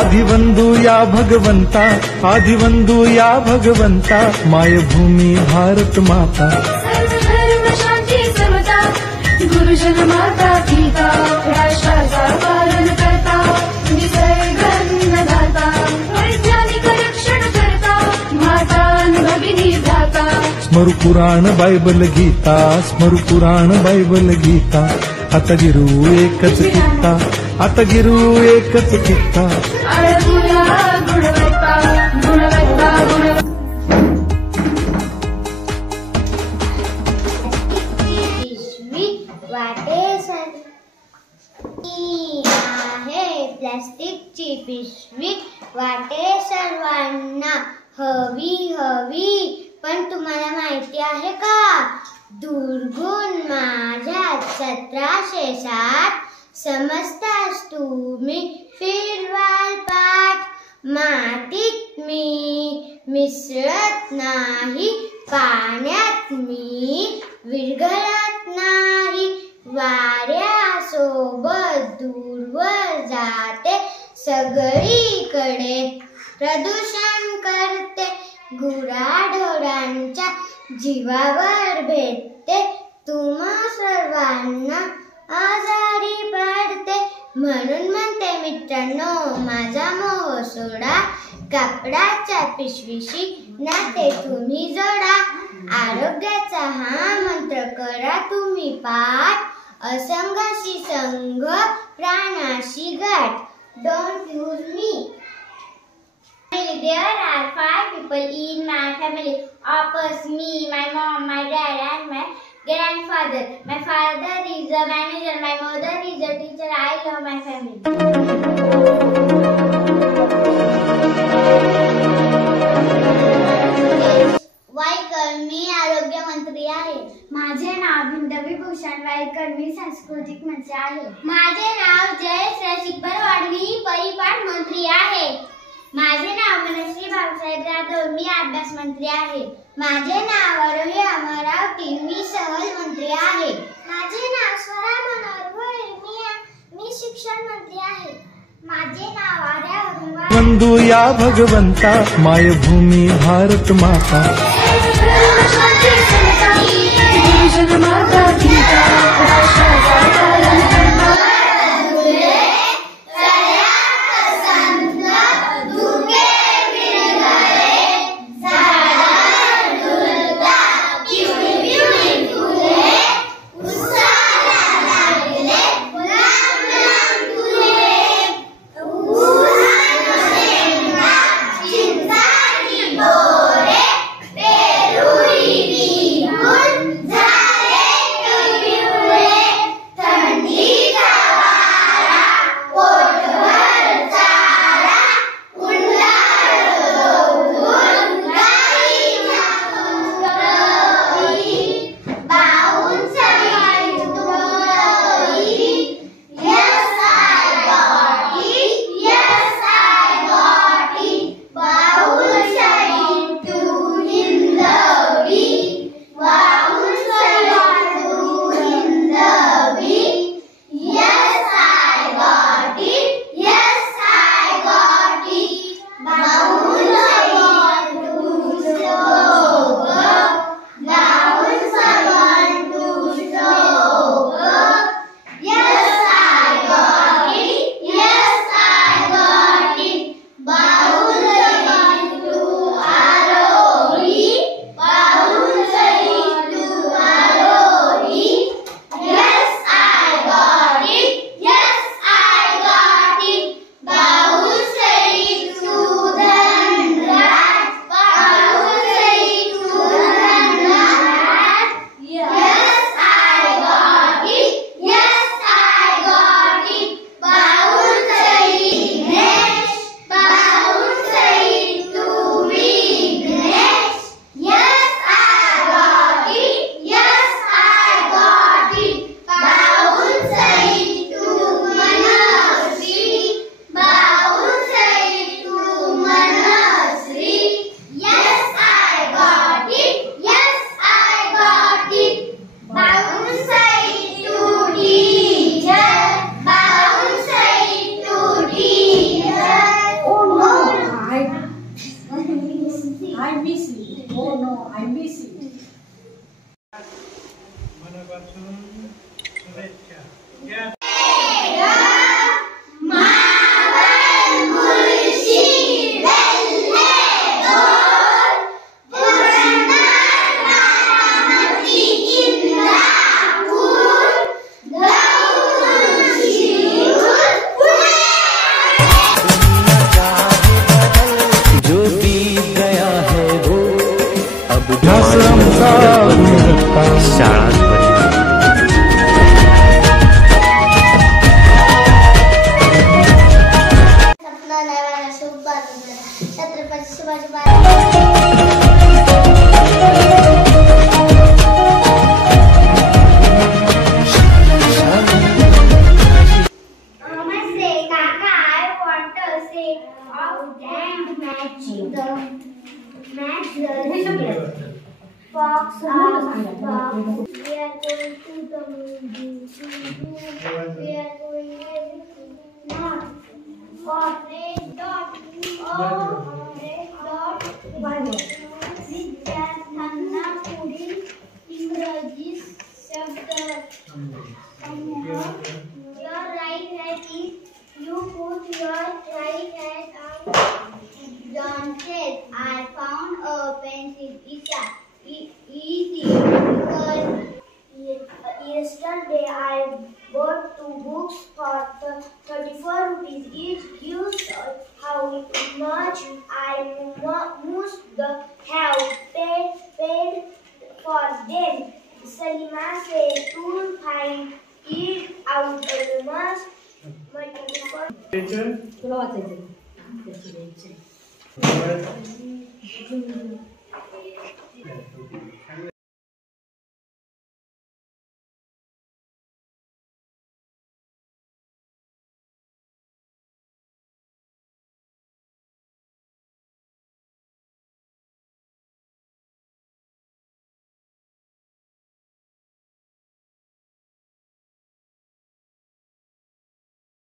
आदिवंदू या भगवंता, आदिवंदू या भगवंता, मायभूमी भारत माता। सर्व धर्म शांती समता, गुरुजन माता पिता, राष्ट्राचा पालन करता, निसर्ग अन्नदाता, वैज्ञानिक रक्षण करता, माता भगिनी दाता। स्मरू पुराण बायबल गीता, स्मरू पुराण बायबल गीता, आता गिरू एकच कित्ता, आता गिरू एकच कित्ता। आळगुया गुणवत्ता, गुणवत्ता, गुणवत्ता। पिशवी वाटेसाठी आहे, प्लास्टिकची पिशवी वाटे सर्वांना हवी हवी, पण तुम्हाला माहिती आहे का, दुर्गुण माझ्यात 1707 समजतास तुम्ही फिरवाल पाठ। मातीत मी मिसळत नाही, पाण्यात मी विरघळत नाही, वाऱ्यासोबत दूरवर जाते, सगळीकडे प्रदूषण करते, गुराढोरांच्या जीवावर भेटते, तुम्हा सर्वांना आजारी पाडते। म्हणून म्हणते मित्रांनो, माझा मोह सोडा, कापडाच्या पिशवीशी नाते तुम्ही जोडा, आरोग्याचा हा मंत्र करा तुम्ही पाठ, असंगाशी संग, प्राणाशी गाठ। Don't use me. There are 5 people in my family. Opposite me, my mom, my dad, and my grandfather. My father is a manager. My mother is a teacher. I love my family. Waikar, मी आरोग्य मंत्री आहे। माझे नाव हिंदवी-भूषण वाईकर, मी सांस्कृतिक मंत्री आहे। माझे नाव जयेश रसिकभरवाड, मी परिपाठ मंत्री आहे। माझे नाव मनश्री भाऊसाहेब जाधव, मी अभ्यास मंत्री आहे। माझे नाव आरोही अमरावती, मी सहल मंत्री आहे। माझे नाव स्वरा मनोहर भोईर, मी शिक्षण मंत्री आहे। माझे नाव आर्या अरुणवाड। वंदू या भगवंता, मायभूमी भारत माता। गुरुजन माता पिता, राष्ट्राचा पालन करता, बोरे, पेरुई, बिगुल, झाले वाटपाची शुभाशुभ Namaste, Kaka. I want to say of that match the fox of fox. We are going to the moon. We are going everything. Not for red dot. Oh, red dot. विद्यार्थ्यांना पुढील इंग्रजी शब्द Your right hand is you put your right hand on. John says, I found a pencil. Easy because yesterday I bought 2 books for 34 rupees each. Gives how much I must have paid for them. Salima said to find it out must multiple. तुला वाचायचं त्याची